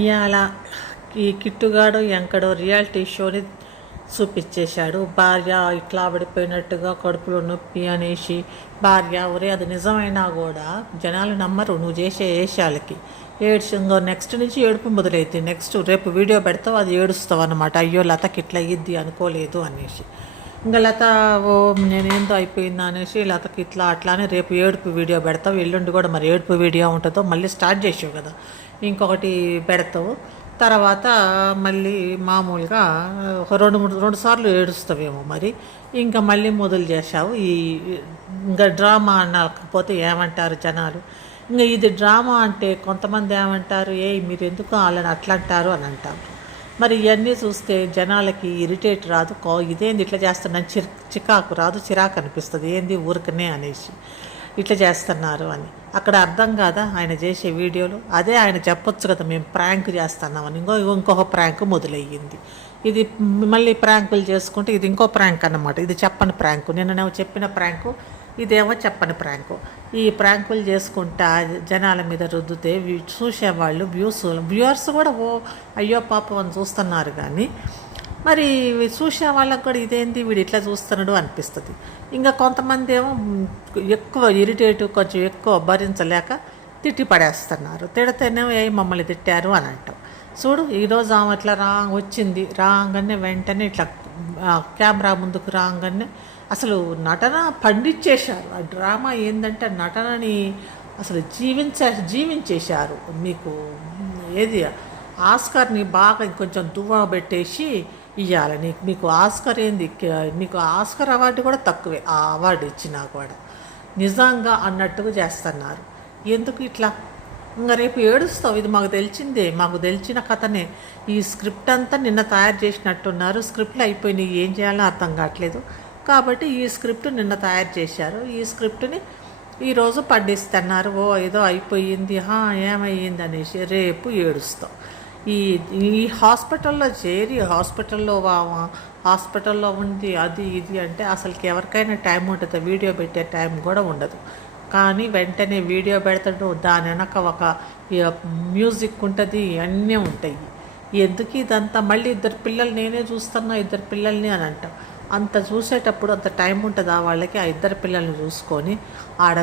ఇవాళ ఈ కిట్టుగాడు ఎంకడో రియాలిటీ షోని చూపించేశాడు. భార్య ఇట్లా పడిపోయినట్టుగా కడుపులో నొప్పి అనేసి భార్య ఒరే అది నిజమైనా కూడా జనాలు నమ్మరు నువ్వు చేసే వేషాలకి. ఇంకో నెక్స్ట్ నుంచి ఏడుపు మొదలైద్ది. నెక్స్ట్ రేపు వీడియో పెడతావు అది ఏడుస్తావు అనమాట. అయ్యో లతకి ఇట్లా అయ్యిద్ది అనుకోలేదు అనేసి. ఇంకా లత ఓ నేనేందో అయిపోయిందా అనేసి లతకి ఇట్లా అట్లానే రేపు ఏడుపు వీడియో పెడతావు, ఎల్లుండి కూడా మరి ఏడుపు వీడియో ఉంటుందో మళ్ళీ స్టార్ట్ చేసావు కదా ఇంకొకటి పెడతావు. తర్వాత మళ్ళీ మామూలుగా ఒక రెండు సార్లు ఏడుస్తావేమో మరి. ఇంకా మళ్ళీ మొదలు చేశావు ఈ ఇంకా డ్రామా అనకపోతే ఏమంటారు జనాలు. ఇంకా ఇది డ్రామా అంటే కొంతమంది ఏమంటారు, ఏ మీరు ఎందుకు వాళ్ళని అట్లా అంటారు అని అంటారు. మరి ఇవన్నీ చూస్తే జనాలకి ఇరిటేట్ రాదు, ఇదేంది ఇట్లా చేస్తున్నాను చికాకు రాదు, చిరాకు అనిపిస్తుంది ఏంది ఊరికనే అనేసి ఇట్లా చేస్తున్నారు అని. అక్కడ అర్థం కాదా ఆయన చేసే వీడియోలు? అదే ఆయన చెప్పొచ్చు కదా మేము ప్రాంక్ చేస్తున్నామని. ఇంకొక ప్రాంక్ మొదలయ్యింది. ఇది మళ్ళీ ప్రాంకులు చేసుకుంటే ఇది ఇంకో ప్రాంక్ అన్నమాట. ఇది చెప్పని ప్రాంకు, నిన్న చెప్పిన ప్రాంకు, ఇదేమో చెప్పని ప్రాంకు. ఈ ప్రాంకులు చేసుకుంటా జనాల మీద రుద్దితే చూసేవాళ్ళు వ్యూవర్స్ కూడా ఓ అయ్యో పాపం అని చూస్తున్నారు. కానీ మరి చూసే వాళ్ళకు కూడా ఇదేంటి వీడు ఇట్లా చూస్తున్నాడు అనిపిస్తుంది. ఇంకా కొంతమంది ఏమో ఎక్కువ ఇరిటేటివ్ కొంచెం ఎక్కువ భరించలేక తిట్టి పడేస్తున్నారు. తిడితేనేమో ఏ మమ్మల్ని తిట్టారు అని అంటాం. చూడు ఈరోజు ఆమె ఇట్లా వచ్చింది రాగానే వెంటనే ఇట్లా కెమెరా ముందుకు రాగానే అసలు నటన పండించేశారు. ఆ డ్రామా ఏంటంటే నటనని అసలు జీవించేశారు. మీకు ఏది ఆస్కార్ని బాగా కొంచెం దువ్వ పెట్టేసి ఇవ్వాలి. మీకు ఆస్కార్ ఏంది, నీకు ఆస్కార్ అవార్డు కూడా తక్కువే ఆ అవార్డు ఇచ్చినా కూడా నిజంగా అన్నట్టుగా చేస్తున్నారు. ఎందుకు ఇట్లా? ఇంకా రేపు ఏడుస్తావు. ఇది మాకు తెలిసిందే, మాకు తెలిసిన కథనే. ఈ స్క్రిప్ట్ అంతా నిన్న తయారు చేసినట్టున్నారు. స్క్రిప్ట్లు అయిపోయినాయి, ఏం చేయాలో అర్థం కావట్లేదు. కాబట్టి ఈ స్క్రిప్ట్ నిన్న తయారు చేశారు. ఈ స్క్రిప్ట్ని ఈరోజు పండిస్తున్నారు. ఓ ఏదో అయిపోయింది ఏమయ్యింది అనేసి రేపు ఏడుస్తాం. ఈ హాస్పిటల్లో చేరి హాస్పిటల్లో ఉంది అది ఇది అంటే అసలుకి ఎవరికైనా టైం ఉంటుంది, వీడియో పెట్టే టైం కూడా ఉండదు. కానీ వెంటనే వీడియో పెడతాడు, దాని వెనక ఒక మ్యూజిక్ ఉంటుంది, అన్నీ ఉంటాయి. ఎందుకు ఇదంతా? మళ్ళీ ఇద్దరు పిల్లలు నేనే చూస్తున్నా ఇద్దరు పిల్లల్ని అని అంటాం. అంత చూసేటప్పుడు అంత టైం ఉంటుందా వాళ్ళకి? ఆ ఇద్దరు పిల్లల్ని చూసుకొని ఆడ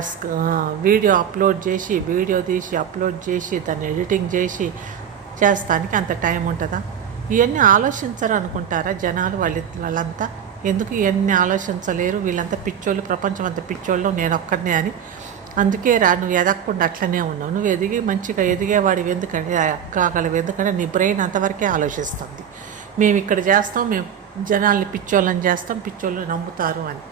వీడియో అప్లోడ్ చేసి వీడియో తీసి అప్లోడ్ చేసి దాన్ని ఎడిటింగ్ చేసి చేస్తానికి అంత టైం ఉంటుందా? ఇవన్నీ ఆలోచించరు అనుకుంటారా జనాలు? వాళ్ళంతా ఎందుకు ఇవన్నీ ఆలోచించలేరు? వీళ్ళంతా పిచ్చోళ్ళు, ప్రపంచం అంతా పిచ్చోళ్ళు, నేను ఒక్కడనే అని. అందుకే నువ్వు ఎదగకుండా అట్లనే ఉన్నావు. నువ్వు మంచిగా ఎదిగేవాడివి ఎందుకంటే కాగలవు, ఎందుకంటే నీ బ్రెయిన్ అంతవరకే ఆలోచిస్తుంది. మేము ఇక్కడ చేస్తాం, మేము జనాల్ని పిచ్చోళ్ళని చేస్తాం, పిచ్చోళ్ళు నమ్ముతారు అని.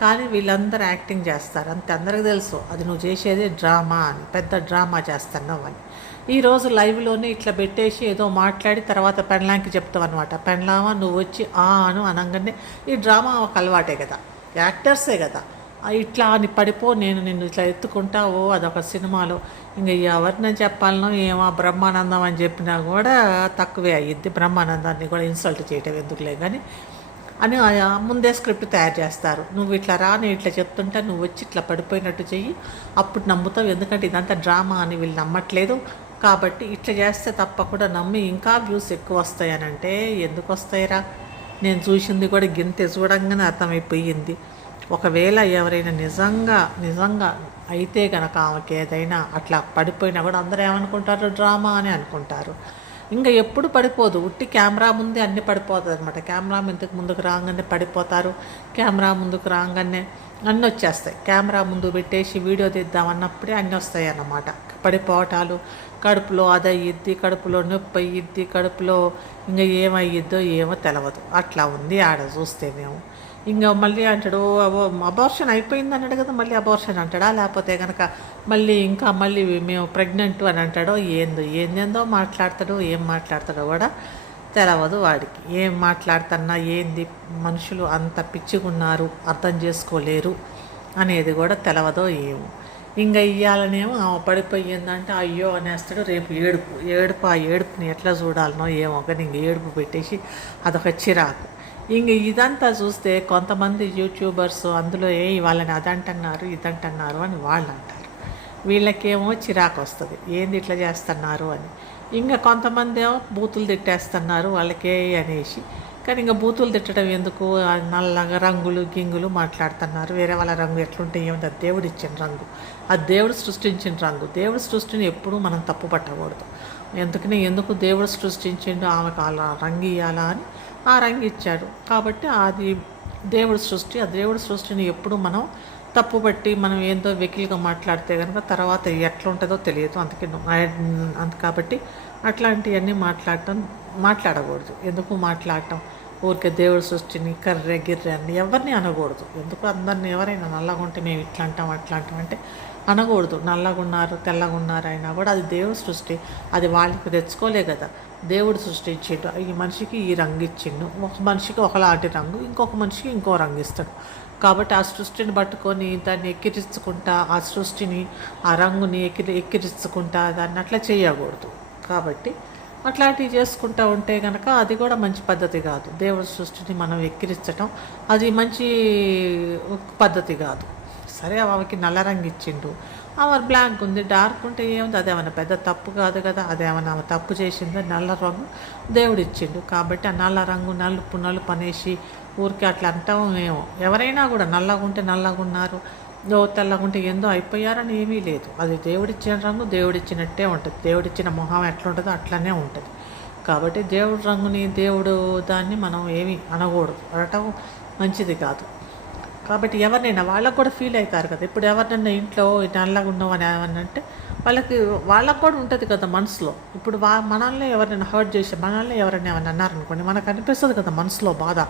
కానీ వీళ్ళందరూ యాక్టింగ్ చేస్తారు అంతే. అందరికీ తెలుసు అది నువ్వు చేసేది డ్రామా అని, పెద్ద డ్రామా చేస్తున్నావు అని. ఈరోజు లైవ్లోనే ఇట్లా పెట్టేసి ఏదో మాట్లాడి తర్వాత పెండ్లాంకి చెప్తావు అనమాట. పెండ్లామా నువ్వు వచ్చి అను అనగానే ఈ డ్రామా ఒక అలవాటే కదా, యాక్టర్సే కదా. ఇట్లా అని పడిపో, నిన్ను ఇట్లా ఎత్తుకుంటా, అదొక సినిమాలో. ఇంకా ఎవరిని చెప్పాలనో ఏమో బ్రహ్మానందం అని చెప్పినా కూడా తక్కువే అయ్యిద్ది. బ్రహ్మానందాన్ని కూడా ఇన్సల్ట్ చేయటం ఎందుకులే కానీ అని ముందే స్క్రిప్ట్ తయారు చేస్తారు. నువ్వు ఇట్లా నేను ఇట్లా చెప్తుంటే నువ్వు వచ్చి ఇట్లా పడిపోయినట్టు చెయ్యి, అప్పుడు నమ్ముతావు. ఎందుకంటే ఇదంతా డ్రామా అని వీళ్ళు నమ్మట్లేదు. కాబట్టి ఇట్లా చేస్తే తప్పకుండా నమ్మి ఇంకా వ్యూస్ ఎక్కువ వస్తాయనంటే ఎందుకు వస్తాయిరా? నేను చూసింది కూడా గింతే చూడంగానే అర్థమైపోయింది. ఒకవేళ ఎవరైనా నిజంగా అయితే కనుక ఆమెకి ఏదైనా అట్లా పడిపోయినా కూడా అందరూ ఏమనుకుంటారు, డ్రామా అని అనుకుంటారు. ఇంకా ఎప్పుడు పడిపోదు, ఉట్టి కెమెరా ముందే అన్నీ పడిపోతుంది అనమాట. కెమెరా ముందుకు రాగానే పడిపోతారు, కెమెరా ముందుకు రాగానే అన్నీ వచ్చేస్తాయి. కెమెరా ముందు పెట్టేసి వీడియో తీద్దామన్నప్పుడే అన్నీ వస్తాయి అన్నమాట. పడిపోవటాలు, కడుపులో అదయ్యిద్ది, కడుపులో నొప్పి అయ్యిద్ది, కడుపులో ఇంకా ఏమయ్యిద్దో ఏమో తెలవదు. అట్లా ఉంది ఆడ చూస్తే. మేము ఇంకా మళ్ళీ అంటాడు అబార్షన్ అయిపోయింది అన్నాడు కదా, మళ్ళీ అబార్షన్ అంటాడా? లేకపోతే కనుక మళ్ళీ మేము ప్రెగ్నెంట్ అని అంటాడో ఏందేందో మాట్లాడతాడో, ఏం మాట్లాడతాడో కూడా తెలవదు వాడికి. ఏం మాట్లాడుతున్నా ఏంది, మనుషులు అంత పిచ్చిగున్నారు, అర్థం చేసుకోలేరు అనేది కూడా తెలవదో ఏమో. ఇంకా ఇయ్యాలనేమో పడిపోయిందంటే అయ్యో అనేస్తాడు. రేపు ఆ ఏడుపుని ఎట్లా చూడాలనో ఏమో కానీ ఇంక ఏడుపు పెట్టేసి అదొక చిరాకు. ఇంక ఇదంతా చూస్తే కొంతమంది యూట్యూబర్స్ అందులో వాళ్ళని అదంటున్నారు ఇదంటున్నారు అని వాళ్ళు అంటారు. వీళ్ళకేమో చిరాకు వస్తుంది, ఏంది ఇట్లా చేస్తున్నారు అని. ఇంకా కొంతమంది ఏమో బూతులు తిట్టేస్తున్నారు వాళ్ళకే అనేసి. కానీ ఇంకా బూతులు తిట్టడం ఎందుకు, నల్లగా రంగులు గింగులు మాట్లాడుతున్నారు. వేరే వాళ్ళ రంగు ఎట్లుంటే ఏమిటి, అది దేవుడు ఇచ్చిన రంగు, అది దేవుడు సృష్టించిన రంగు. దేవుడు సృష్టిని ఎప్పుడూ మనం తప్పు పట్టకూడదు. ఎందుకు దేవుడు సృష్టించిండు, ఆమెకు అలా రంగు ఇవ్వాలా అని ఆ రంగు ఇచ్చాడు. కాబట్టి అది దేవుడి సృష్టి. ఆ దేవుడి సృష్టిని ఎప్పుడు మనం తప్పుపట్టి మనం ఏందో వెకిలిగా మాట్లాడితే కనుక తర్వాత ఎట్లుంటుందో తెలియదు. కాబట్టి అట్లాంటివన్నీ మాట్లాడకూడదు. ఎందుకు మాట్లాడటం, ఊరికే దేవుడి సృష్టిని కర్రె గిర్రె అని ఎవరిని అనకూడదు. ఎందుకు అందరిని ఎవరైనా నల్లగా ఉంటే మేము ఇట్లా అంటాం అట్లా అంటాం అంటే అనకూడదు. నల్లగా ఉన్నారు తెల్లగా ఉన్నారు అయినా కూడా అది దేవుడి సృష్టి. అది వాళ్ళకి తెచ్చుకోలే కదా, దేవుడు సృష్టించిండు. ఈ మనిషికి ఈ రంగు ఇచ్చిండు, ఒక మనిషికి ఒకలాంటి రంగు, ఇంకొక మనిషికి ఇంకో రంగు ఇస్తాడు. కాబట్టి ఆ సృష్టిని పట్టుకొని దాన్ని ఎక్కిరించుకుంటా, ఆ సృష్టిని ఆ రంగుని ఎక్కిరించుకుంటా దాన్ని అట్లా చేయకూడదు. కాబట్టి అట్లాంటివి చేసుకుంటూ ఉంటే కనుక అది కూడా మంచి పద్ధతి కాదు. దేవుడి సృష్టిని మనం ఎక్కిరించటం అది మంచి పద్ధతి కాదు. సరే, ఆమెకి నల్ల రంగు ఇచ్చిండు, ఆమె బ్లాక్ ఉంది, డార్క్ ఉంటే ఏముంది, అదేమన్నా పెద్ద తప్పు కాదు కదా. అదేమన్నా ఆమె తప్పు చేసిందో, నల్ల రంగు దేవుడు ఇచ్చిండు. కాబట్టి ఆ నల్ల రంగు నలుపు అనేసి ఊరికి అట్లా అంటాము మేము. ఎవరైనా కూడా నల్లగా ఉంటే నల్లగా ఉన్నారు, తెల్లగా ఉంటే ఏందో అయిపోయారని ఏమీ లేదు. అది దేవుడిచ్చిన రంగు దేవుడిచ్చినట్టే ఉంటుంది. దేవుడిచ్చిన మొహం ఎట్లా ఉంటుందో అట్లనే ఉంటుంది. కాబట్టి దేవుడి రంగుని దేవుడు దాన్ని మనం ఏమీ అనకూడదు, అనటం మంచిది కాదు. కాబట్టి ఎవరినైనా వాళ్ళకు కూడా ఫీల్ అవుతారు కదా. ఇప్పుడు ఎవరినైనా ఇంట్లో నల్లగా ఉన్నావు అని ఏమన్నా అంటే వాళ్ళకు కూడా ఉంటుంది కదా మనసులో. ఇప్పుడు మనల్ని ఎవరైనా హర్ట్ చేసి మనల్ని ఎవరైనా ఏమైనా అన్నారనుకోండి, మనకు అనిపిస్తుంది కదా మనసులో బాధ,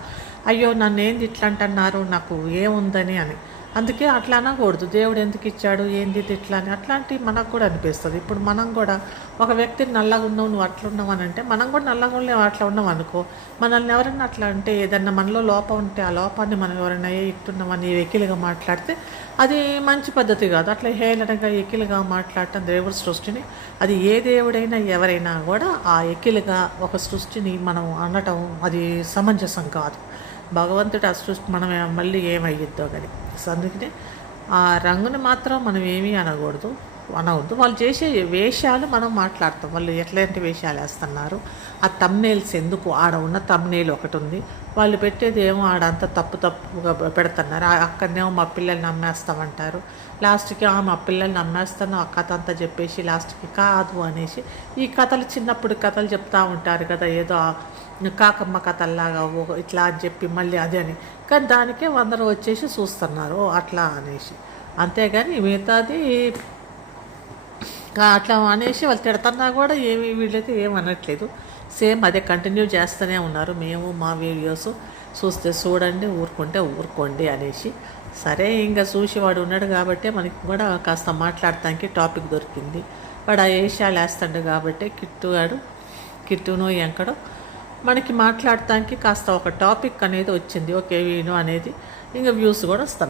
అయ్యో నన్ను ఏంది ఇట్లా అంటున్నారు, నాకు ఏముందని అని. అందుకే అట్లా అనకూడదు. దేవుడు ఎందుకు ఇచ్చాడు, ఏంది ఇట్లా అని అట్లాంటివి మనకు కూడా అనిపిస్తుంది. ఇప్పుడు మనం కూడా ఒక వ్యక్తిని నల్లగా ఉన్నావు, నువ్వు అట్లా ఉన్నావు అని అంటే మనం కూడా నల్లగా ఉన్నావు అట్లా ఉన్నాం అనుకో, మనల్ని ఎవరైనా అట్లా అంటే ఏదన్నా మనలో లోపం ఉంటే ఆ లోపాన్ని మనం ఎవరైనా ఇట్టున్నామని వెకిలిగా మాట్లాడితే అది మంచి పద్ధతి కాదు. అట్లా హేళనగా ఎకిలిగా మాట్లాడటం దేవుడి సృష్టిని, అది ఏ దేవుడైనా ఎవరైనా కూడా ఆ ఎకిలిగా ఒక సృష్టిని మనం అనటం అది సమంజసం కాదు. భగవంతుడు ఆ సృష్టి మనం మళ్ళీ ఏమయ్యిద్దో కానీ. అందుకనే ఆ రంగుని మాత్రం మనం ఏమీ అనవద్దు. వాళ్ళు చేసే వేషాలు మనం మాట్లాడతాం, వాళ్ళు ఎట్లాంటి వేషాలు వేస్తున్నారు, ఆ తమ్నేల్స్ ఎందుకు, ఆడ ఉన్న తమ్నేల్ ఒకటి ఉంది, వాళ్ళు పెట్టేది ఏమో ఆడంతా తప్పుగా పెడుతున్నారు. అక్కడనేమో మా పిల్లల్ని నమ్మేస్తామంటారు, లాస్ట్కి మా పిల్లల్ని నమ్మేస్తాను ఆ కథ అంతా చెప్పేసి లాస్ట్కి కాదు అనేసి ఈ కథలు చిన్నప్పుడు కథలు చెప్తూ ఉంటారు కదా, ఏదో కాకమ్మ కథల్లాగా ఇట్లా అని చెప్పి మళ్ళీ అదే అని. కానీ దానికే అందరూ వచ్చేసి చూస్తున్నారు అట్లా అనేసి. అంతేగాని మిగతాది అట్లా అనేసి వాళ్ళు తిడుతున్నా కూడా వీళ్ళైతే ఏమనట్లేదు. సేమ్ అదే కంటిన్యూ చేస్తూనే ఉన్నారు. మేము మా వీడియోస్ చూస్తే చూడండి, ఊరుకుంటే ఊరుకోండి అనేసి. సరే, ఇంకా చూసి వాడు ఉన్నాడు కాబట్టి మనకి కూడా కాస్త మాట్లాడటానికి టాపిక్ దొరికింది. వాడు ఆ ఏషియాలు వేస్తాడు కాబట్టి కిట్టును ఎంకడో మనకి మాట్లాడటానికి కాస్త ఒక టాపిక్ అనేది వచ్చింది. ఓకే వీను అనేది ఇంకా వ్యూస్ కూడా వస్తాయి.